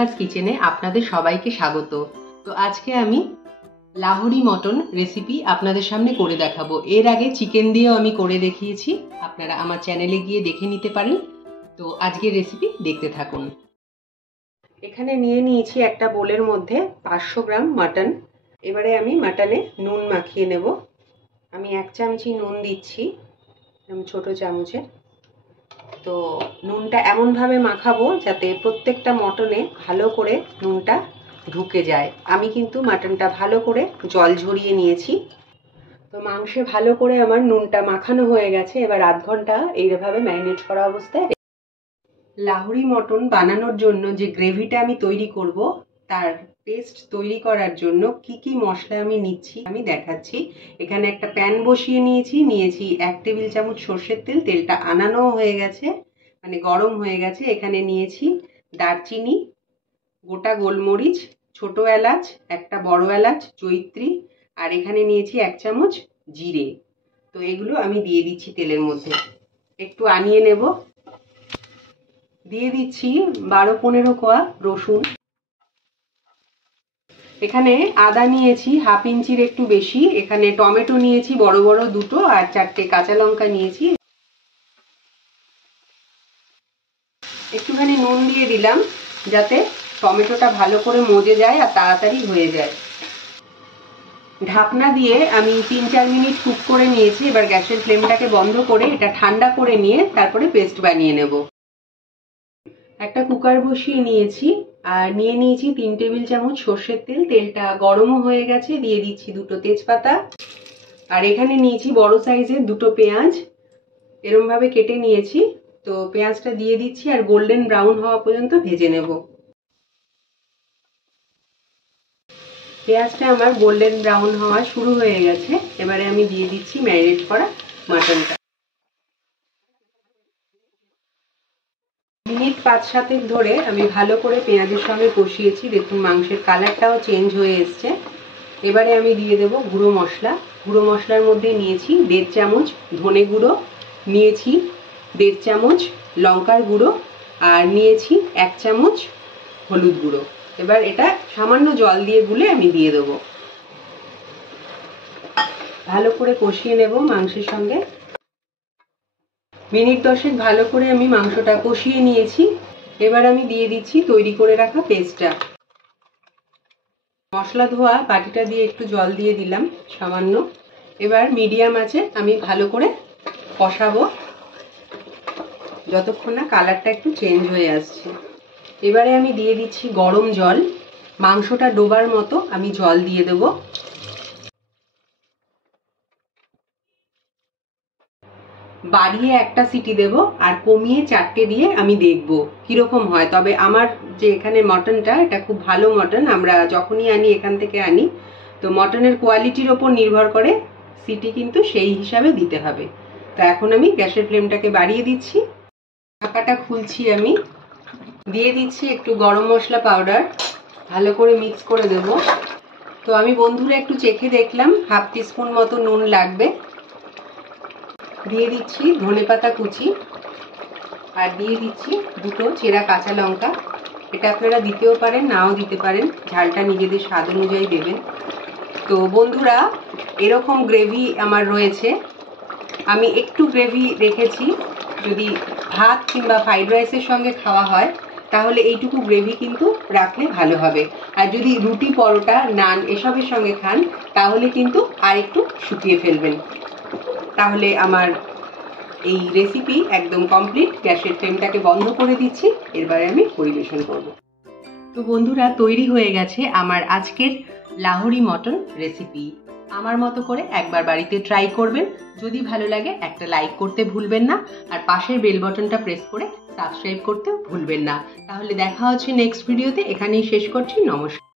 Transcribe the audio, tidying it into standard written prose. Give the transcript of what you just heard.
Priyanka's কিচেনে আপনাদের সবাইকে স্বাগত। তো আজকে আমি লাহোরি মটন রেসিপি আপনাদের সামনে করে দেখাবো। এর আগে চিকেন দিয়েও আমি করে দেখিয়েছি, আপনারা আমার চ্যানেলে গিয়ে দেখে নিতে পারেন। তো আজকের রেসিপি দেখতে থাকুন। এখানে নিয়ে নিয়েছি একটা বোলের মধ্যে 500 গ্রাম মাটন। এবারে আমি মাটনে নুন মাখিয়ে নেব। আমি 1 চামচি নুন দিচ্ছি, ছোট চামচের। তো নুনটা এমনভাবে মাখাবো যাতে প্রত্যেকটা মটনে ভালো করে নুনটা ঢুকে যায়। আমি কিন্তু মাটনটা ভালো করে জল ঝরিয়ে নিয়েছি। তো মাংসে ভালো করে আমার নুনটা মাখানো হয়ে গেছে। এবার আধ ঘন্টা এইভাবে ম্যারিনেট করা অবস্থায় লাহোরি মটন বানানোর জন্য যে গ্রেভিটা আমি তৈরি করব, তার পেস্ট তৈরি করার জন্য কি কি মশলা আমি নিচ্ছি আমি দেখাচ্ছি। এখানে একটা প্যান বসিয়ে নিয়েছি 1 টেবিল চামচ সর্ষের তেল। তেলটা আনানো হয়ে গেছে, মানে গরম হয়ে গেছে। এখানে নিয়েছি দারচিনি, গোটা গোলমরিচ, ছোট এলাচ, একটা বড় এলাচ, জয়িত্রী, আর এখানে নিয়েছি 1 চামচ জিরে। তো এগুলো আমি দিয়ে দিচ্ছি তেলের মধ্যে, একটু আনিয়ে নেব। দিয়ে দিচ্ছি 12-15 কোয়া রসুন। এখানে আদা নিয়েছি 1/2 ইঞ্চির একটু বেশি। এখানে টমেটো নিয়েছি বড় বড় 2টো, আর 4টে কাঁচা লঙ্কা নিয়েছি। একটুখানি নুন দিয়ে দিলাম যাতে টমেটোটা ভালো করে মজে যায় আর তাড়াতাড়ি হয়ে যায়। ঢাকনা দিয়ে আমি 3-4 মিনিট কুক করে নিয়েছি। এবার গ্যাসের ফ্লেমটাকে বন্ধ করে এটা ঠান্ডা করে নিয়ে তারপরে পেস্ট বানিয়ে নেব। একটা কুকার বসিয়ে নিয়েছি আর নিয়ে নিয়েছি 3 টেবিল চামচ সর্ষের তেল। তেলটা গরমও হয়ে গেছে। দিয়ে দিচ্ছি 2টো তেজপাতা, আর এখানে নিয়েছি বড় সাইজের 2টো পেঁয়াজ, এরকম ভাবে কেটে নিয়েছি। তো পেঁয়াজটা দিয়ে দিচ্ছি আর গোল্ডেন ব্রাউন হওয়া পর্যন্ত ভেজে নেব। পেঁয়াজটা আমার গোল্ডেন ব্রাউন হওয়া শুরু হয়ে গেছে। এবারে আমি দিয়ে দিচ্ছি ম্যারিনেট করা মাটনটা। মিনিট 5-7 ধরে আমি ভালো করে পেঁয়াজের সঙ্গে কষিয়েছি। দেখুন মাংসের কালারটাও চেঞ্জ হয়ে এসছে। এবারে আমি দিয়ে দেব গুঁড়ো মশলা। গুঁড়ো মশলার মধ্যে নিয়েছি 1.5 চামচ ধনে গুঁড়ো, নিয়েছি 1.5 চামচ লঙ্কার গুঁড়ো, আর নিয়েছি 1 চামচ হলুদ গুঁড়ো। এবার এটা সামান্য জল দিয়ে গুলে আমি দিয়ে দেবো। ভালো করে কষিয়ে নেব মাংসের সঙ্গে। মিনিট 10 ভালো করে আমি মাংসটা কষিয়ে নিয়েছি। এবার আমি দিয়ে দিচ্ছি তৈরি করে রাখা পেস্টটা। মশলা ধোয়া বাটিটা দিয়ে একটু জল দিয়ে দিলাম সামান্য। এবার মিডিয়াম আঁচে আমি ভালো করে কষাবো যতক্ষণ না কালারটা একটু চেঞ্জ হয়ে আসছে। এবারে আমি দিয়ে দিচ্ছি গরম জল। মাংসটা ডোবার মতো আমি জল দিয়ে দেবো। বাড়িয়ে একটা সিটি দেব আর কমিয়ে 4টে দিয়ে আমি দেখব কিরকম হয়। তবে আমার যে এখানে মটনটা, এটা খুব ভালো মটন, আমরা যখনই আনি এখান থেকে আনি। তো মটনের কোয়ালিটির ওপর নির্ভর করে সিটি কিন্তু সেই হিসাবে দিতে হবে। তো এখন আমি গ্যাসের ফ্লেমটাকে বাড়িয়ে দিচ্ছি। ঢাকাটা খুলছি, আমি দিয়ে দিচ্ছি একটু গরম মশলা পাউডার। ভালো করে মিক্স করে দেব। তো আমি বন্ধুরা একটু চেখে দেখলাম 1/2 টিস্পুন মতো নুন লাগবে। দিয়ে দিচ্ছি ধনেপাতা কুচি, আর দিয়ে দিচ্ছি 2টো চেরা কাঁচা লঙ্কা। এটা আপনারা দিতেও পারেন, নাও দিতে পারেন, ঝালটা নিজেদের স্বাদ অনুযায়ী দেবেন। তো বন্ধুরা এরকম গ্রেভি আমার রয়েছে। আমি একটু গ্রেভি রেখেছি, যদি ভাত কিংবা ফ্রাইড রাইসের সঙ্গে খাওয়া হয় তাহলে এইটুকু গ্রেভি কিন্তু রাখলে ভালো হবে। আর যদি রুটি, পরোটা, নান এসবের সঙ্গে খান তাহলে কিন্তু আর একটু শুকিয়ে ফেলবেন। তাহলে আমার এই রেসিপি একদম কমপ্লিট। গ্যাসের ফ্লেমটাকে বন্ধ করে দিচ্ছি। এবারে আমি পরিবেশন করব। তো বন্ধুরা তৈরি হয়ে গেছে আমার আজকের লাহোরি মটন রেসিপি। আমার মতো করে একবার বাড়িতে ট্রাই করবেন। যদি ভালো লাগে একটা লাইক করতে ভুলবেন না, আর পাশের বেল বাটনটা প্রেস করে সাবস্ক্রাইব করতেও ভুলবেন না। তাহলে দেখা হচ্ছে নেক্সট ভিডিওতে। এখানেই শেষ করছি। নমস্কার।